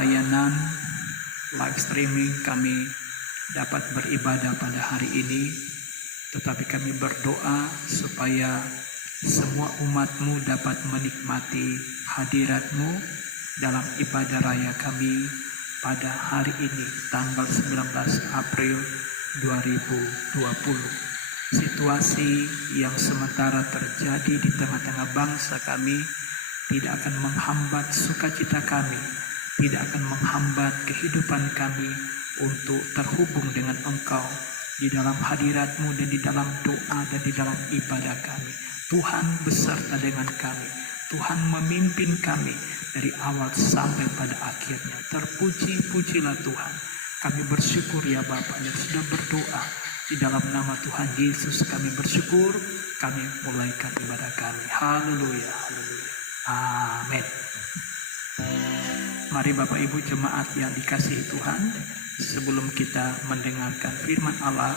pelayanan live streaming kami dapat beribadah pada hari ini, tetapi kami berdoa supaya semua umat-Mu dapat menikmati hadirat-Mu dalam ibadah raya kami pada hari ini, tanggal 19 April 2020. Situasi yang sementara terjadi di tengah-tengah bangsa kami tidak akan menghambat sukacita kami, tidak akan menghambat kehidupan kami untuk terhubung dengan Engkau di dalam hadirat-Mu dan di dalam doa dan di dalam ibadah kami. Tuhan beserta dengan kami, Tuhan memimpin kami dari awal sampai pada akhirnya. Terpuji-pujilah Tuhan. Kami bersyukur ya Bapa, yang sudah berdoa di dalam nama Tuhan Yesus. Kami bersyukur, kami mulaikan ibadah kami. Haleluya, haleluya. Amin. Mari Bapak Ibu jemaat yang dikasihi Tuhan, sebelum kita mendengarkan firman Allah,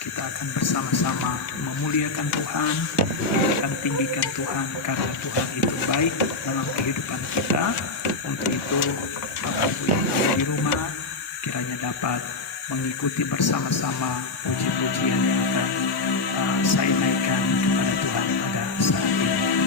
kita akan bersama-sama memuliakan Tuhan, kita akan tinggikan Tuhan karena Tuhan itu baik dalam kehidupan kita. Untuk itu Bapak Ibu yang ada di rumah kiranya dapat mengikuti bersama-sama puji-pujian yang akan saya naikkan kepada Tuhan pada saat ini.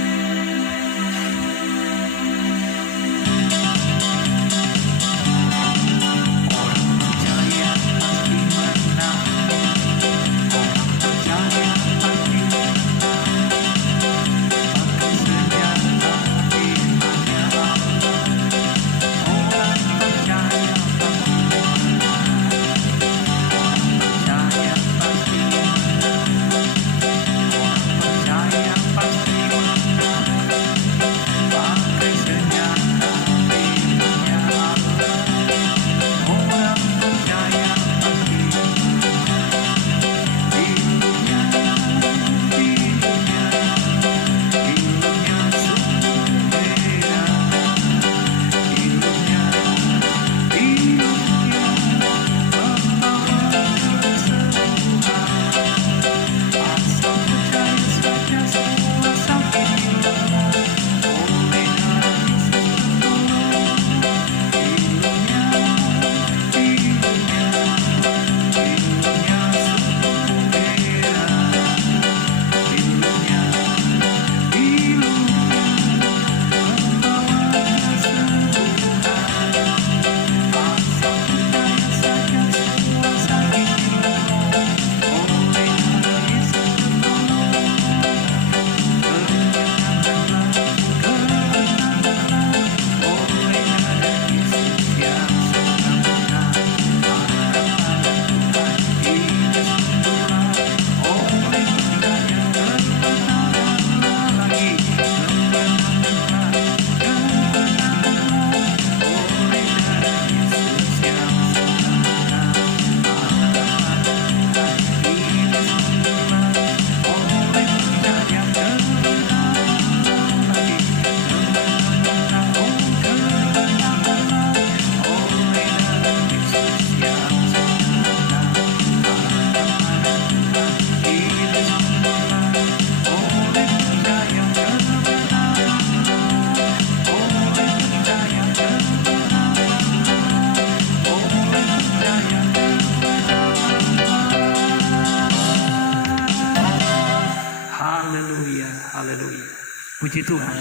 Puji Tuhan.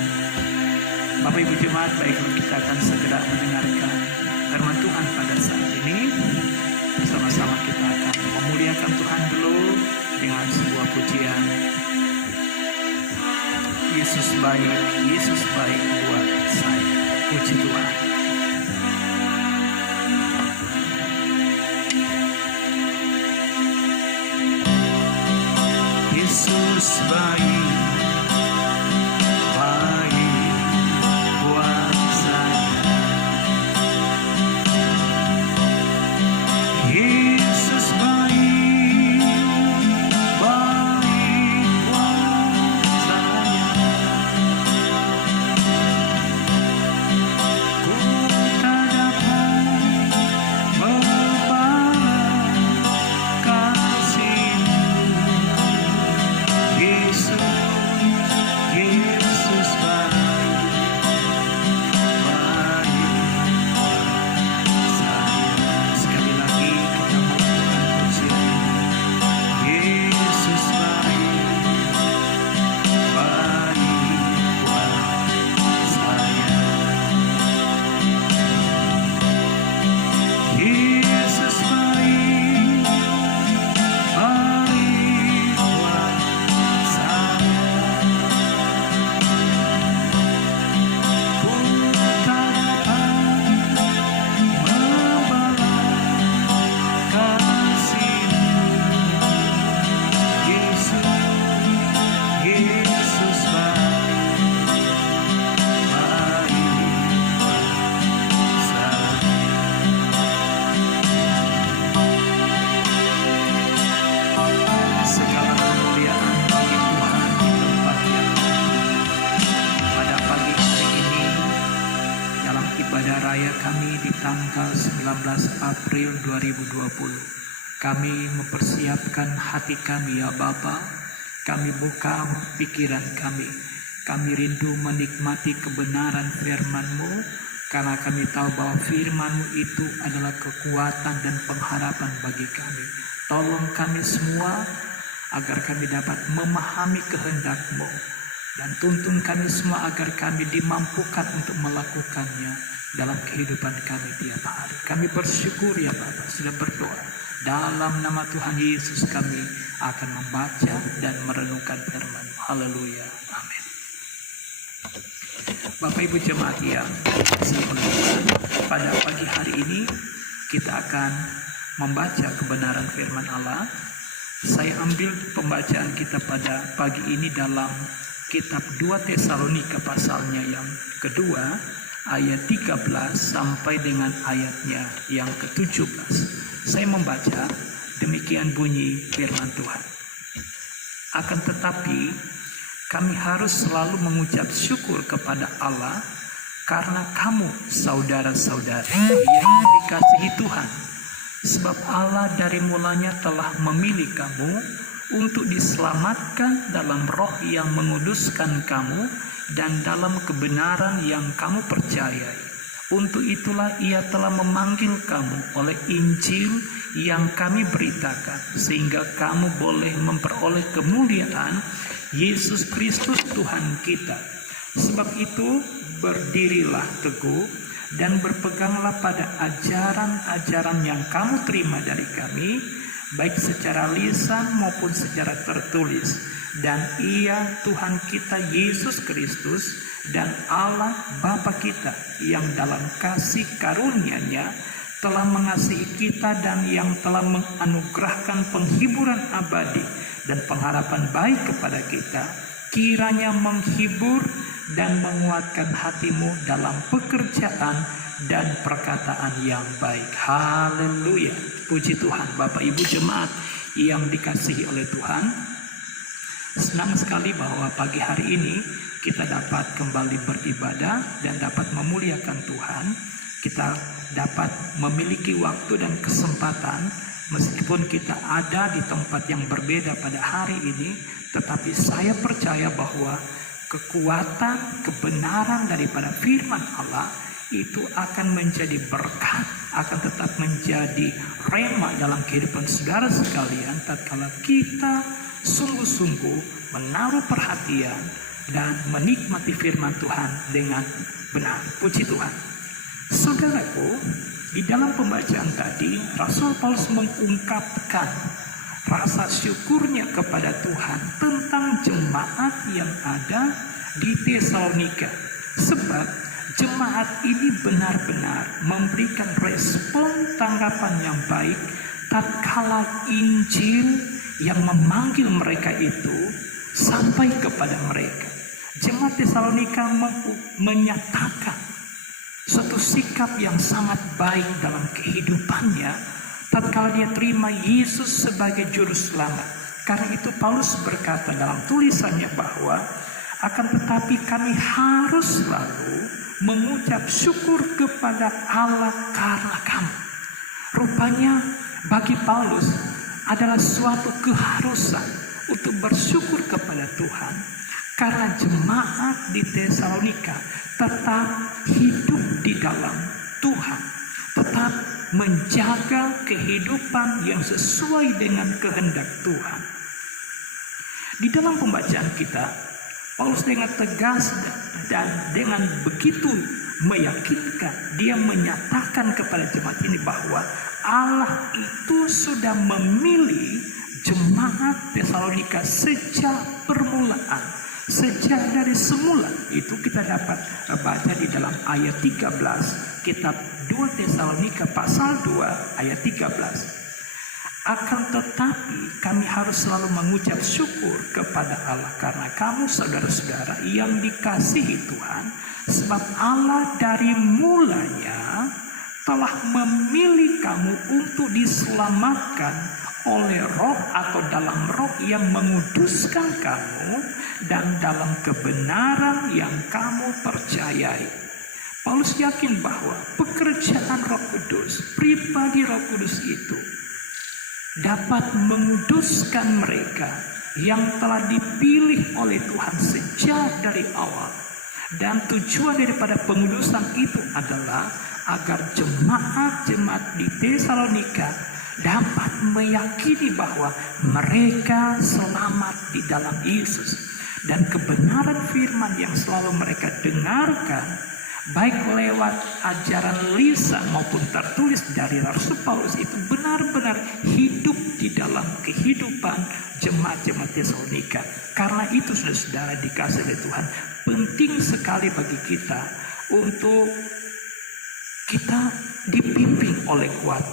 Bapak Ibu jemaat, baiklah kita akan segera mendengarkan firman Tuhan pada saat ini. Bersama-sama kita akan memuliakan Tuhan dulu dengan sebuah pujian. Yesus baik buat saya. Puji Tuhan. Yesus baik. So hari di tanggal 19 April 2020. Kami mempersiapkan hati kami ya Bapa. Kami buka pikiran kami. Kami rindu menikmati kebenaran firman-Mu, karena kami tahu bahwa firman-Mu itu adalah kekuatan dan pengharapan bagi kami. Tolong kami semua agar kami dapat memahami kehendak-Mu, dan tuntun kami semua agar kami dimampukan untuk melakukannya dalam kehidupan kami tiap hari. Kami bersyukur ya Bapa, sudah berdoa. Dalam nama Tuhan Yesus kami akan membaca dan merenungkan firman-Mu. Haleluya. Amin. Bapak Ibu jemaat yang saya muliakan, pada pagi hari ini kita akan membaca kebenaran firman Allah. Saya ambil pembacaan kita pada pagi ini dalam kitab 2 Tesalonika pasalnya yang kedua, ayat 13 sampai dengan ayatnya yang ke-17. Saya membaca, demikian bunyi firman Tuhan. Akan tetapi kami harus selalu mengucap syukur kepada Allah karena kamu saudara-saudara yang dikasihi Tuhan. Sebab Allah dari mulanya telah memilih kamu untuk diselamatkan dalam roh yang menguduskan kamu dan dalam kebenaran yang kamu percayai. Untuk itulah Ia telah memanggil kamu oleh Injil yang kami beritakan, sehingga kamu boleh memperoleh kemuliaan Yesus Kristus Tuhan kita. Sebab itu berdirilah teguh dan berpeganglah pada ajaran-ajaran yang kamu terima dari kami, baik secara lisan maupun secara tertulis. Dan Ia Tuhan kita Yesus Kristus dan Allah Bapa kita yang dalam kasih karunia-Nya telah mengasihi kita dan yang telah menganugerahkan penghiburan abadi dan pengharapan baik kepada kita, kiranya menghibur dan menguatkan hatimu dalam pekerjaan dan perkataan yang baik. Haleluya. Puji Tuhan. Bapak Ibu jemaat yang dikasihi oleh Tuhan, senang sekali bahwa pagi hari ini kita dapat kembali beribadah dan dapat memuliakan Tuhan. Kita dapat memiliki waktu dan kesempatan, meskipun kita ada di tempat yang berbeda pada hari ini, tetapi saya percaya bahwa kekuatan, kebenaran daripada firman Allah itu akan menjadi berkat, akan tetap menjadi rema dalam kehidupan saudara sekalian tatkala kita sungguh-sungguh menaruh perhatian dan menikmati firman Tuhan dengan benar. Puji Tuhan. Saudaraku, di dalam pembacaan tadi Rasul Paulus mengungkapkan rasa syukurnya kepada Tuhan tentang jemaat yang ada di Tesalonika. Sebab jemaat ini benar-benar memberikan respon tanggapan yang baik tatkala Injil yang memanggil mereka itu sampai kepada mereka. Jemaat Tesalonika menyatakan suatu sikap yang sangat baik dalam kehidupannya tatkala dia terima Yesus sebagai juru selamat. Karena itu Paulus berkata dalam tulisannya bahwa akan tetapi kami harus selalu mengucap syukur kepada Allah karena kamu. Rupanya bagi Paulus adalah suatu keharusan untuk bersyukur kepada Tuhan karena jemaat di Tesalonika tetap hidup di dalam Tuhan, tetap menjaga kehidupan yang sesuai dengan kehendak Tuhan. Di dalam pembacaan kita, Paulus dengan tegas dan dengan begitu meyakinkan, dia menyatakan kepada jemaat ini bahwa Allah itu sudah memilih jemaat Tesalonika sejak permulaan, sejak dari semula. Itu kita dapat baca di dalam ayat 13 kitab 2 Tesalonika pasal 2 ayat 13. Akan tetapi kami harus selalu mengucap syukur kepada Allah karena kamu saudara-saudara yang dikasihi Tuhan, sebab Allah dari mulanya telah memilih kamu untuk diselamatkan oleh roh atau dalam roh yang menguduskan kamu dan dalam kebenaran yang kamu percayai. Paulus yakin bahwa pekerjaan Roh Kudus, pribadi Roh Kudus itu dapat menguduskan mereka yang telah dipilih oleh Tuhan sejak dari awal. Dan tujuan daripada pengudusan itu adalah agar jemaat-jemaat di Tesalonika dapat meyakini bahwa mereka selamat di dalam Yesus. Dan kebenaran firman yang selalu mereka dengarkan, baik lewat ajaran lisan maupun tertulis dari Rasul Paulus, itu benar-benar hidup di dalam kehidupan jemaat-jemaat Tesalonika. Karena itu saudara-saudara dikasih oleh Tuhan, penting sekali bagi kita untuk kita dipimpin oleh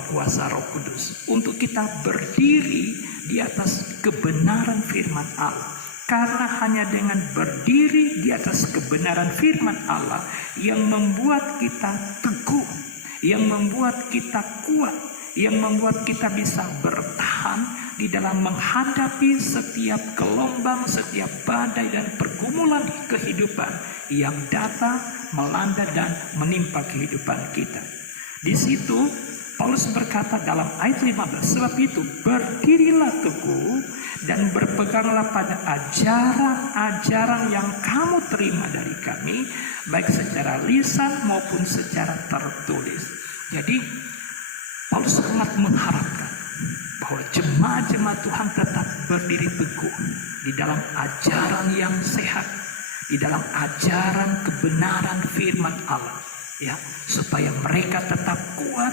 kuasa Roh Kudus, untuk kita berdiri di atas kebenaran firman Allah. Karena hanya dengan berdiri di atas kebenaran firman Allah yang membuat kita teguh, yang membuat kita kuat, yang membuat kita bisa bertahan di dalam menghadapi setiap gelombang, setiap badai dan pergumulan kehidupan yang datang, melanda dan menimpa kehidupan kita. Di situ Paulus berkata dalam ayat 15, sebab itu berdirilah teguh dan berpeganglah pada ajaran-ajaran yang kamu terima dari kami, baik secara lisan maupun secara tertulis. Jadi Paulus sangat mengharapkan bahwa jemaat-jemaat Tuhan tetap berdiri teguh di dalam ajaran yang sehat, di dalam ajaran kebenaran firman Allah, ya, supaya mereka tetap kuat,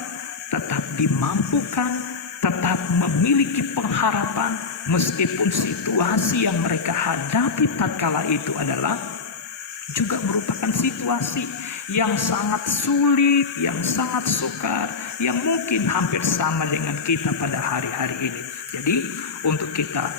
tetap dimampukan, tetap memiliki pengharapan meskipun situasi yang mereka hadapi tatkala itu adalah juga merupakan situasi yang sangat sulit, yang sangat sukar, yang mungkin hampir sama dengan kita pada hari-hari ini. Jadi untuk kita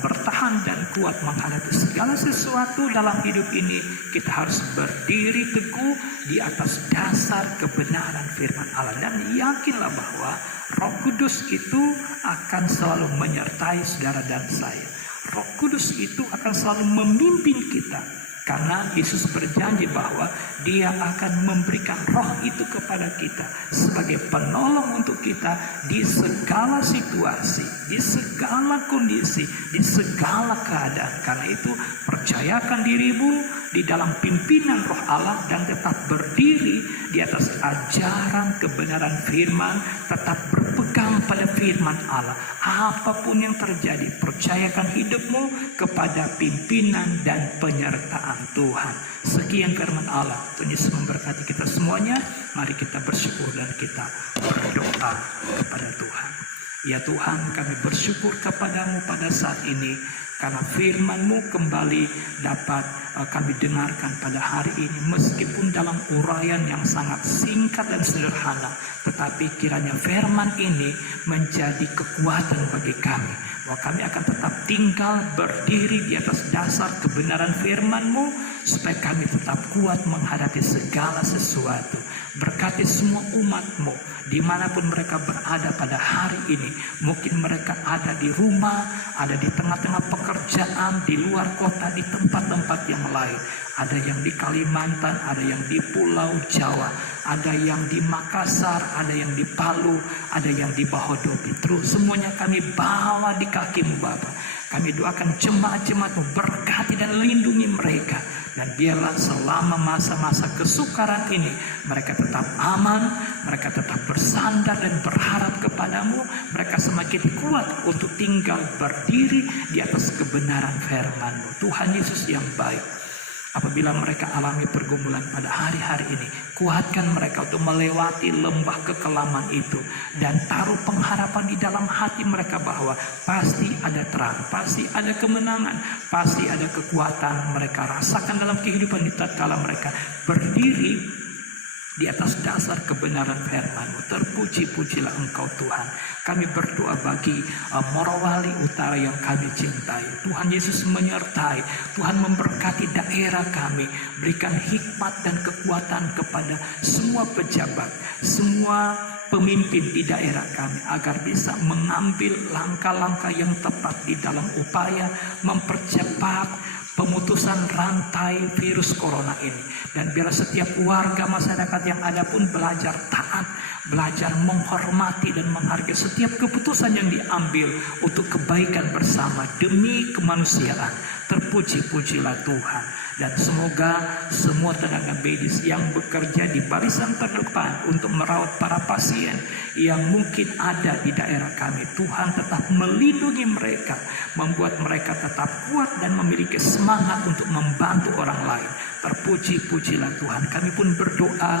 bertahan dan kuat menghadapi segala sesuatu dalam hidup ini, kita harus berdiri teguh di atas dasar kebenaran firman Allah. Dan yakinlah bahwa Roh Kudus itu akan selalu menyertai saudara dan saya. Roh Kudus itu akan selalu memimpin kita. Karena Yesus berjanji bahwa Dia akan memberikan roh itu kepada kita sebagai penolong untuk kita di segala situasi, di segala kondisi, di segala keadaan. Karena itu percayakan dirimu di dalam pimpinan Roh Allah dan tetap berdiri di atas ajaran kebenaran firman, tetap berpegang pada firman Allah. Apapun yang terjadi, percayakan hidupmu kepada pimpinan dan penyertaan Tuhan. Sekian firman Allah. Tuhan Yesus memberkati kita semuanya. Mari kita bersyukur dan kita berdoa kepada Tuhan. Ya Tuhan, kami bersyukur kepadamu pada saat ini, karena firman-Mu kembali dapat kami dengarkan pada hari ini. Meskipun dalam uraian yang sangat singkat dan sederhana, tetapi kiranya firman ini menjadi kekuatan bagi kami, bahwa kami akan tetap tinggal berdiri di atas dasar kebenaran firman-Mu, supaya kami tetap kuat menghadapi segala sesuatu. Berkati semua umat-Mu dimanapun mereka berada pada hari ini. Mungkin mereka ada di rumah, ada di tengah-tengah pekerjaan, di luar kota, di tempat-tempat yang lain. Ada yang di Kalimantan, ada yang di Pulau Jawa, ada yang di Makassar, ada yang di Palu, ada yang di Bahodopi. Terus semuanya kami bawa di kaki-Mu Bapa. Kami doakan jemaat-jemaat-Mu, berkati dan lindungi mereka. Dan biarlah selama masa-masa kesukaran ini mereka tetap aman, mereka tetap bersandar dan berharap kepadamu. Mereka semakin kuat untuk tinggal berdiri di atas kebenaran firman-Mu. Tuhan Yesus yang baik, apabila mereka alami pergumulan pada hari-hari ini, kuatkan mereka untuk melewati lembah kekelaman itu. Dan taruh pengharapan di dalam hati mereka bahwa pasti ada terang, pasti ada kemenangan, pasti ada kekuatan mereka rasakan dalam kehidupan di tatkala mereka berdiri di atas dasar kebenaran firman-Mu. Terpuji-pujilah Engkau Tuhan. Kami berdoa bagi Morowali Utara yang kami cintai. Tuhan Yesus menyertai, Tuhan memberkati daerah kami. Berikan hikmat dan kekuatan kepada semua pejabat, semua pemimpin di daerah kami, agar bisa mengambil langkah-langkah yang tepat di dalam upaya mempercepat pemutusan rantai virus corona ini. Dan biar setiap warga masyarakat yang ada pun belajar taat, belajar menghormati dan menghargai setiap keputusan yang diambil untuk kebaikan bersama demi kemanusiaan. Terpuji-pujilah Tuhan. Dan semoga semua tenaga medis yang bekerja di barisan terdepan untuk merawat para pasien yang mungkin ada di daerah kami, Tuhan tetap melindungi mereka, membuat mereka tetap kuat dan memiliki semangat untuk membantu orang lain. Terpuji-pujilah Tuhan. Kami pun berdoa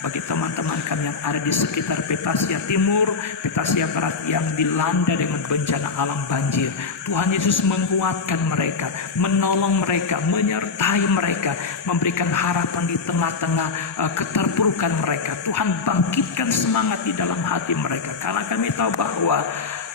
bagi teman-teman kami yang ada di sekitar Petasia Timur, Petasia Barat yang dilanda dengan bencana alam banjir. Tuhan Yesus menguatkan mereka, menolong mereka, menyertai mereka, memberikan harapan di tengah-tengah keterpurukan mereka. Tuhan bangkitkan semangat di dalam hati mereka, karena kami tahu bahwa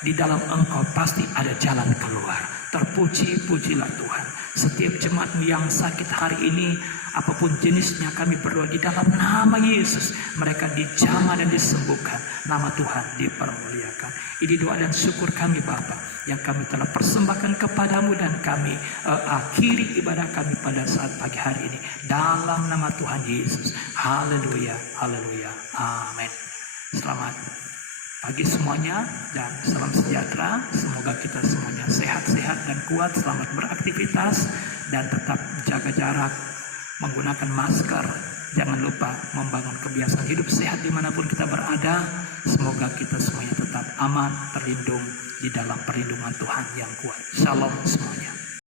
di dalam Engkau pasti ada jalan keluar. Terpuji-pujilah Tuhan. Setiap jemaat yang sakit hari ini, apapun jenisnya, kami berdoa di dalam nama Yesus, mereka dijamah dan disembuhkan. Nama Tuhan dipermuliakan. Ini doa dan syukur kami Bapa yang kami telah persembahkan kepadamu, dan kami akhiri ibadah kami pada saat pagi hari ini dalam nama Tuhan Yesus. Haleluya, haleluya, amin. Selamat pagi semuanya dan salam sejahtera. Semoga kita semuanya sehat-sehat dan kuat, selamat beraktivitas dan tetap jaga jarak, menggunakan masker. Jangan lupa membangun kebiasaan hidup sehat dimanapun kita berada. Semoga kita semuanya tetap aman, terlindung di dalam perlindungan Tuhan yang kuat. Shalom semuanya.